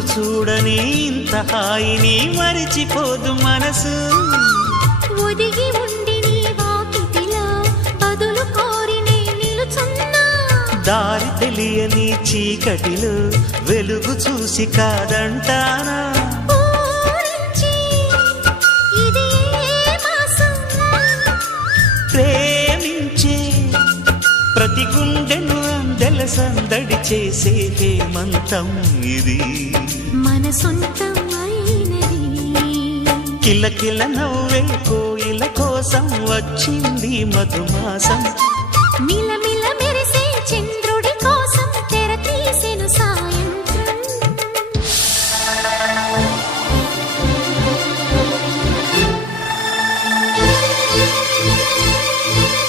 రోజు చూడని ఇంత హాయిని మరిచిపోదు మనసు. ఒదిగి ఉండి నీ వాకిటిలో బదులు కోరి నే నిలుచున్నా. దారి తెలియని చీకటిలో వెలుగు చూసి కాదంటానా. ఊరించి ఇది ఏ మాసం? ప్రేమించే ప్రతి గుండెను అందెల సందడి చేసే హేమంతం ఇది. మన సొంతం అయినది. కిలకిల నవ్వే కోయిల కోసం వచ్చింది మధుమాసం. మిలమి